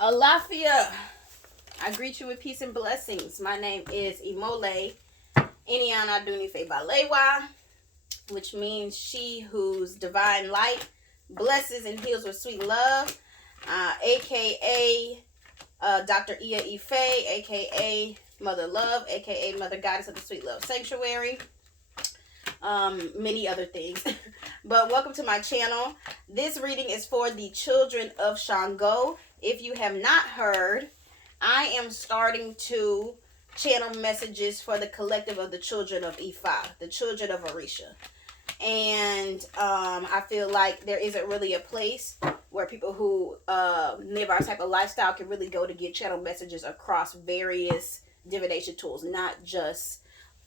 Alafia, I greet you with peace and blessings. My name is Imole, Iniana Dunife Balewa, which means she whose divine light blesses and heals with sweet love, aka Dr. Iya Ife, aka Mother Love, aka Mother Goddess of the Sweet Love Sanctuary, many other things. But welcome to my channel. This reading is for the children of Sango. If you have not heard, I am starting to channel messages for the collective of the children of Ifa, the children of Orisha. And I feel like there isn't really a place where people who live our type of lifestyle can really go to get channel messages across various divination tools, not just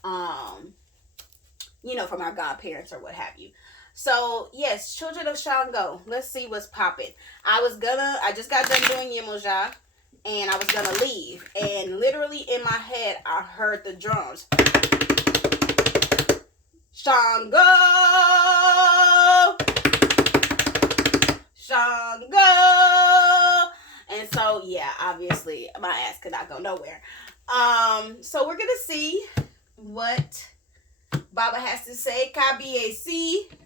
from our godparents or what have you. So yes, children of Sango, let's see what's popping. I just got done doing Yemoja, and I was gonna leave, and literally in my head I heard the drums. Sango, Sango, and so yeah, obviously my ass could not go nowhere. So we're gonna see what Baba has to say. KBAC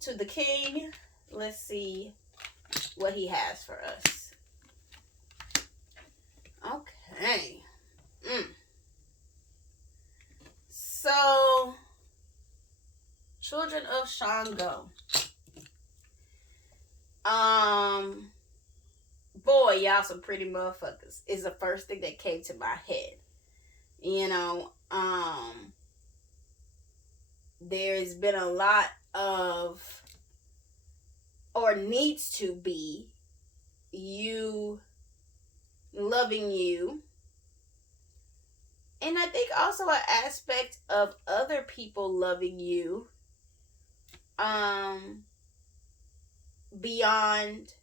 to the king. Let's see what he has for us. Okay. So, children of Sango. Boy, y'all some pretty motherfuckers is the first thing that came to my head. There's been a lot of, or needs to be, you loving you. And I think also an aspect of other people loving you beyond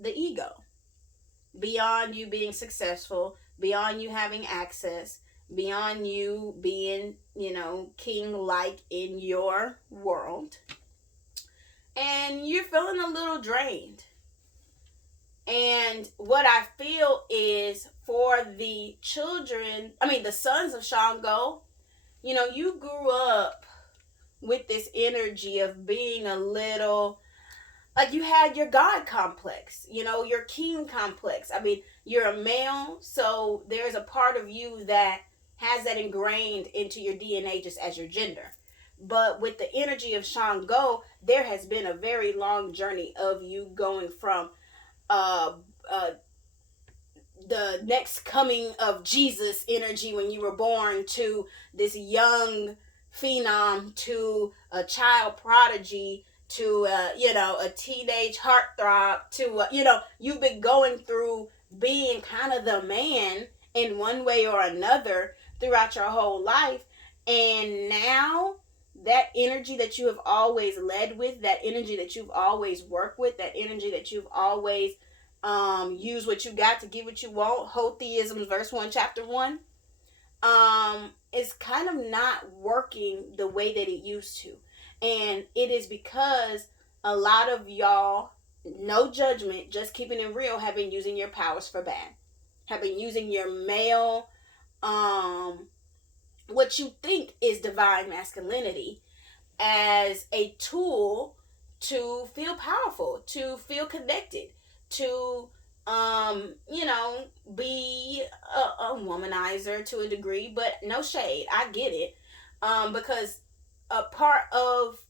the ego. Beyond you being successful, beyond you having access, beyond you being, king-like in your world. And you're feeling a little drained. And what I feel is for the the sons of Sango, you grew up with this energy of being a little, like you had your God complex, your king complex. You're a male, so there's a part of you that has that ingrained into your DNA just as your gender. But with the energy of Sango, there has been a very long journey of you going from the next coming of Jesus energy when you were born to this young phenom, to a child prodigy, to a teenage heartthrob, to you've been going through being kind of the man in one way or another throughout your whole life. And now that energy that you have always led with, that energy that you've always worked with, that energy that you've always used what you got to get what you want, whole theism, verse 1, chapter 1, is kind of not working the way that it used to. And it is because a lot of y'all, no judgment, just keeping it real, have been using your powers for bad. Have been using your male, what you think is divine masculinity, as a tool to feel powerful, to feel connected, to be a womanizer to a degree. But no shade, I get it, because a part of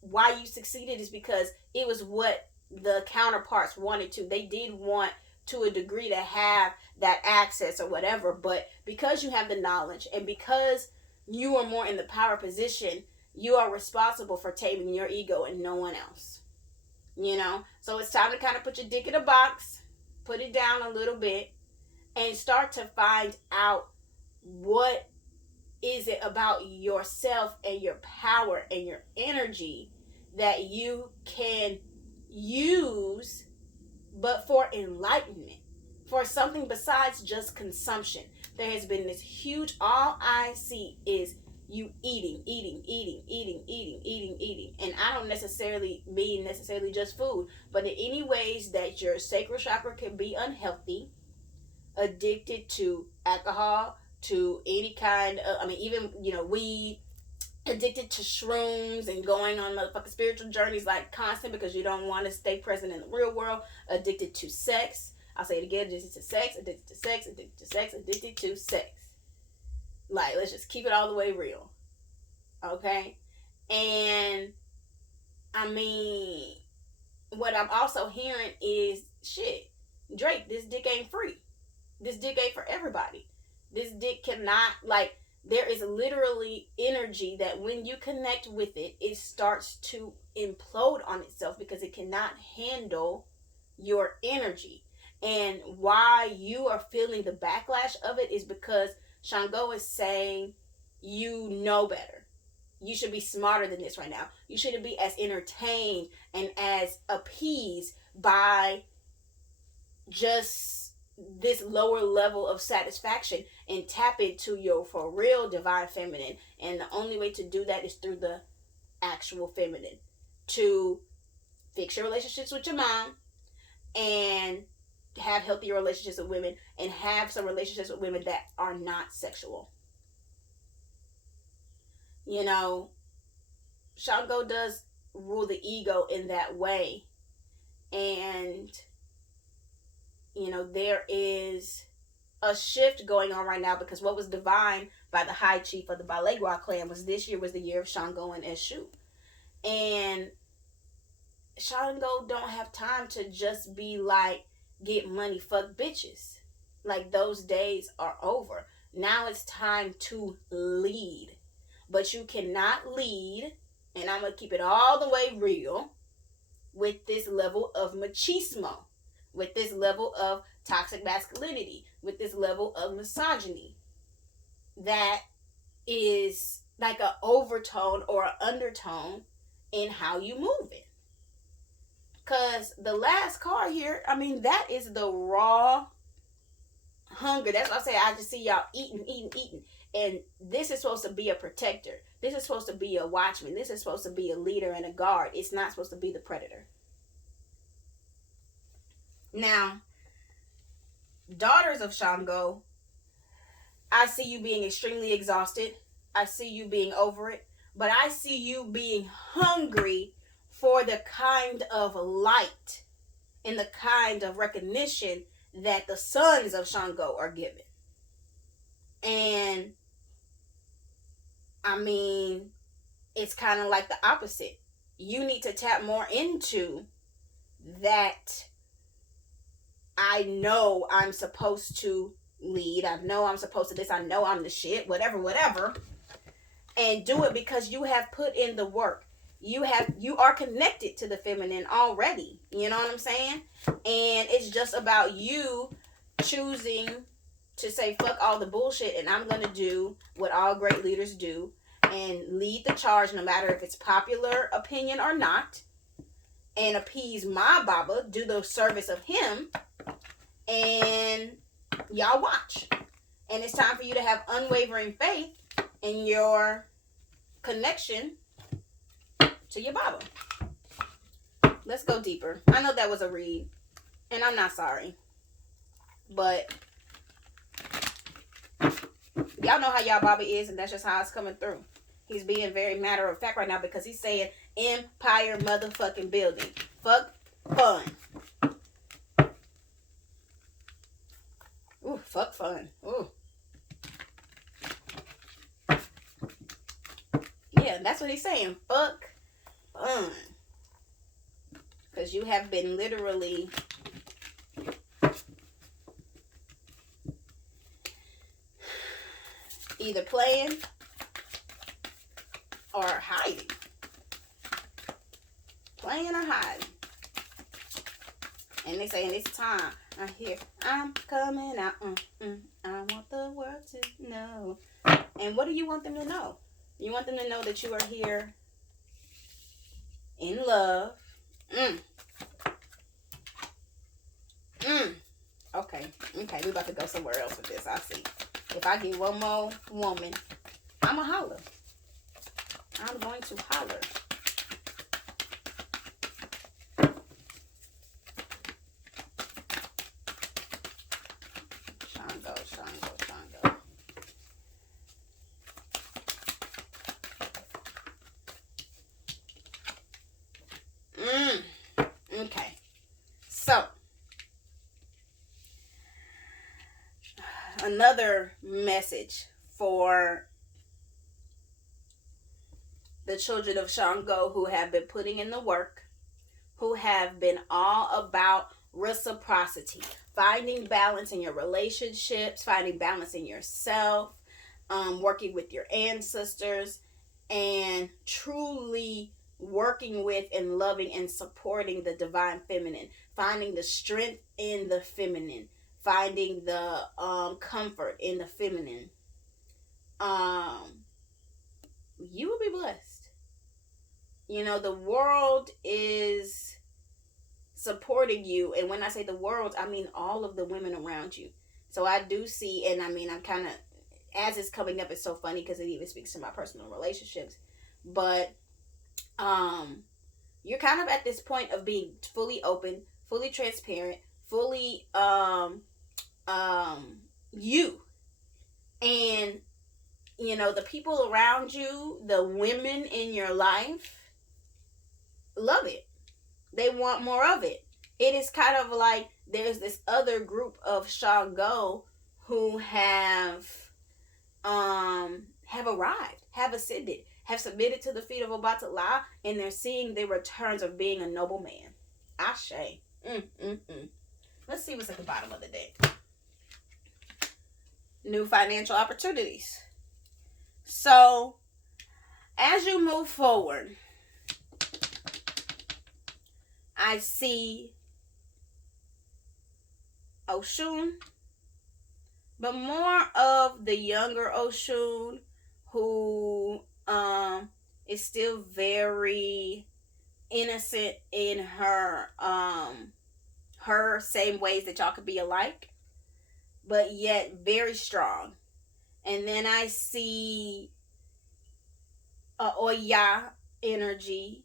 why you succeeded is because it was what the counterparts wanted to. They did want to a degree to have that access or whatever, but because you have the knowledge and because you are more in the power position, you are responsible for taming your ego and no one else. So it's time to kind of put your dick in a box, put it down a little bit, and start to find out what is it about yourself and your power and your energy that you can use, but for enlightenment, for something besides just consumption. There has been this huge, all I see is you eating. And I don't necessarily mean just food, but in any ways that your sacral chakra can be unhealthy, addicted to alcohol, to any kind of, even, weed, addicted to shrooms and going on motherfucking spiritual journeys like constant because you don't want to stay present in the real world, addicted to sex. I'll say it again, addicted to sex, addicted to sex, addicted to sex, addicted to sex. Like, let's just keep it all the way real. Okay? And, what I'm also hearing is, shit, Drake, this dick ain't free. This dick ain't for everybody. This dick cannot, there is literally energy that when you connect with it, it starts to implode on itself because it cannot handle your energy. And why you are feeling the backlash of it is because Sango is saying, you know better. You should be smarter than this right now. You shouldn't be as entertained and as appeased by just this lower level of satisfaction, and tap into your for real divine feminine. And the only way to do that is through the actual feminine, to fix your relationships with your mom and have healthier relationships with women, and have some relationships with women that are not sexual. Sango does rule the ego in that way. And there is a shift going on right now, because what was divined by the high chief of the Balegua clan was this year was the year of Sango and Eshu. And Sango don't have time to just be like, get money, fuck bitches. Like, those days are over. Now it's time to lead. But you cannot lead, and I'm going to keep it all the way real, with this level of machismo, with this level of toxic masculinity, with this level of misogyny that is like an overtone or an undertone in how you move it. Because the last card here, that is the raw hunger. That's what I say. I just see y'all eating. And this is supposed to be a protector. This is supposed to be a watchman. This is supposed to be a leader and a guard. It's not supposed to be the predator. Now, daughters of Sango, I see you being extremely exhausted. I see you being over it. But I see you being hungry for the kind of light and the kind of recognition that the sons of Sango are given. And it's kind of like the opposite. You need to tap more into that. I know I'm supposed to lead. I know I'm supposed to this. I know I'm the shit. Whatever. And do it because you have put in the work. You are connected to the feminine already. You know what I'm saying? And it's just about you choosing to say, fuck all the bullshit, and I'm going to do what all great leaders do and lead the charge, no matter if it's popular opinion or not, and appease my Baba, do the service of him, and y'all watch. And it's time for you to have unwavering faith in your connection to your Baba. Let's go deeper. I know that was a read, and I'm not sorry, but y'all know how y'all Baba is, and that's just how it's coming through. He's being very matter of fact right now because he's saying empire motherfucking building. Fuck fun. Ooh, fuck fun. Ooh. Yeah, that's what he's saying. Fuck fun. Because you have been literally either playing or hiding. Playing or hiding. And they saying it's time. I hear I'm coming out. I want the world to know. And what do you want them to know? You want them to know that you are here in love. Okay, we about to go somewhere else with this. I see. If I get one more woman, I'ma holler. I'm going to holler. Sango. Okay. So, another message for the children of Sango who have been putting in the work, who have been all about reciprocity, finding balance in your relationships, finding balance in yourself, working with your ancestors, and truly working with and loving and supporting the divine feminine, finding the strength in the feminine, finding the comfort in the feminine. You will be blessed. You know, the world is supporting you, and when I say the world, I mean all of the women around you. So I do see, and I mean, I'm kind of, as it's coming up, it's so funny because it even speaks to my personal relationships, but you're kind of at this point of being fully open, fully transparent, fully you. And you know, the people around you, the women in your life, love it. They want more of it. It is kind of like there's this other group of Sango who have arrived, have ascended, have submitted to the feet of Obatala, and they're seeing the returns of being a noble man. Ashe. Let's see what's at the bottom of the deck. New financial opportunities. So, as you move forward, I see Oshun, but more of the younger Oshun who is still very innocent in her same ways that y'all could be alike, but yet very strong. And then I see a Oya energy,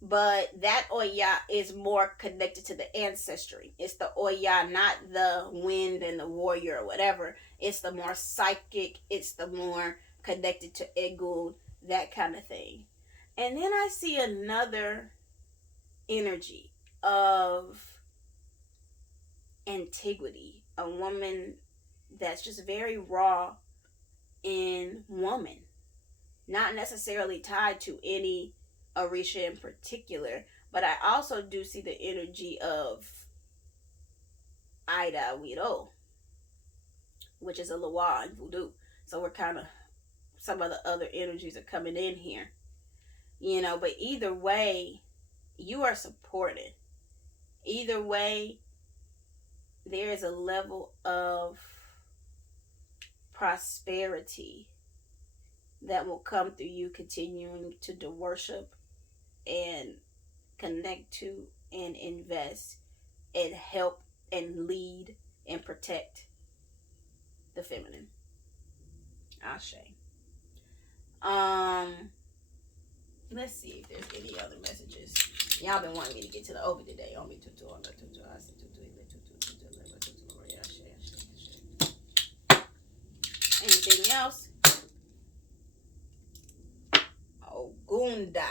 but that Oya is more connected to the ancestry. It's the Oya, not the wind and the warrior or whatever. It's the more psychic. It's the more connected to Egud, that kind of thing. And then I see another energy of antiquity, a woman that's just very raw in woman, not necessarily tied to any Orisha in particular, but I also do see the energy of Ida Wiro, which is a Loa in voodoo. So we're kind of, some of the other energies are coming in here, you know, but either way, you are supported. Either way, there is a level of prosperity that will come through you continuing to worship and connect to and invest and help and lead and protect the feminine. Ashe. Let's see if there's any other messages. Y'all been wanting me to get to the Obi today. On me tutu on the tutu. I see tutu. Anything else? Ogunda.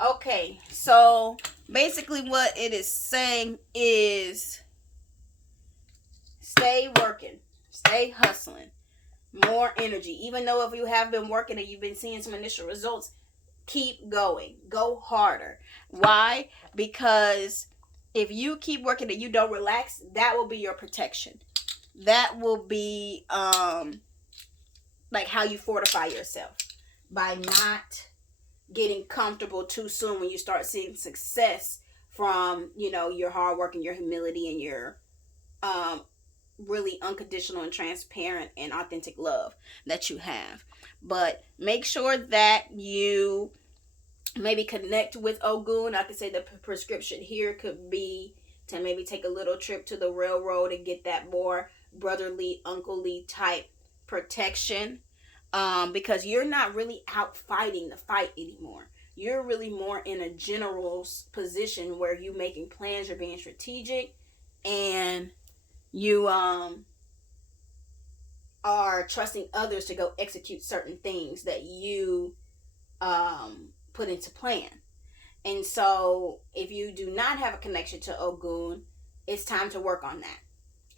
Okay, so basically what it is saying is stay working, stay hustling, more energy. Even though if you have been working and you've been seeing some initial results, keep going, go harder. Why? Because if you keep working and you don't relax, that will be your protection. That will be like how you fortify yourself, by not getting comfortable too soon when you start seeing success from, you know, your hard work and your humility and your really unconditional and transparent and authentic love that you have. But make sure that you maybe connect with Ogun. I could say the prescription here could be to maybe take a little trip to the railroad and get that more brotherly, unclely type protection. Because you're not really out fighting the fight anymore. You're really more in a general's position where you're making plans, you're being strategic, and you are trusting others to go execute certain things that you put into plan. And so if you do not have a connection to Ogun, it's time to work on that.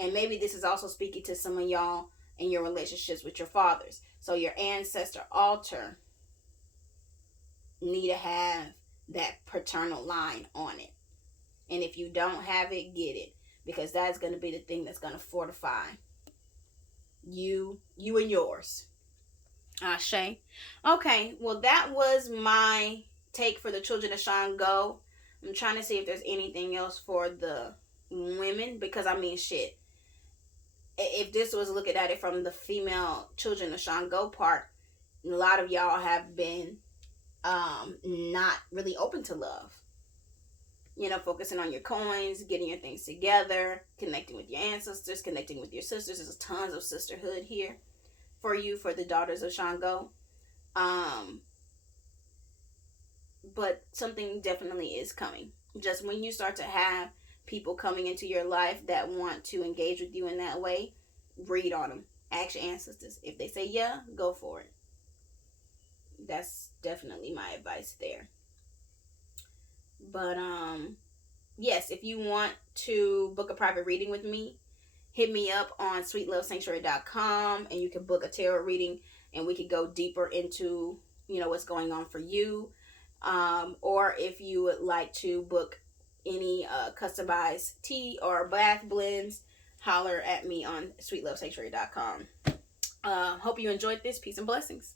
And maybe this is also speaking to some of y'all in your relationships with your fathers. So your ancestor altar need to have that paternal line on it. And if you don't have it, get it. Because that's going to be the thing that's going to fortify you and yours. Ashe. Okay, well, that was my take for the children of Sango. I'm trying to see if there's anything else for the women, because I mean, shit, if this was looking at it from the female children of Sango part, a lot of y'all have been not really open to love. You know, focusing on your coins, getting your things together, connecting with your ancestors, connecting with your sisters. There's tons of sisterhood here for you, for the daughters of Sango. But something definitely is coming. Just when you start to have people coming into your life that want to engage with you in that way, read on them. Ask your ancestors. If they say yeah, go for it. That's definitely my advice there. But yes, if you want to book a private reading with me, hit me up on sweetlovesanctuary.com, and you can book a tarot reading, and we could go deeper into, you know, what's going on for you. Or if you would like to book any customized tea or bath blends, holler at me on sweetlovesanctuary.com. Hope you enjoyed this. Peace and blessings.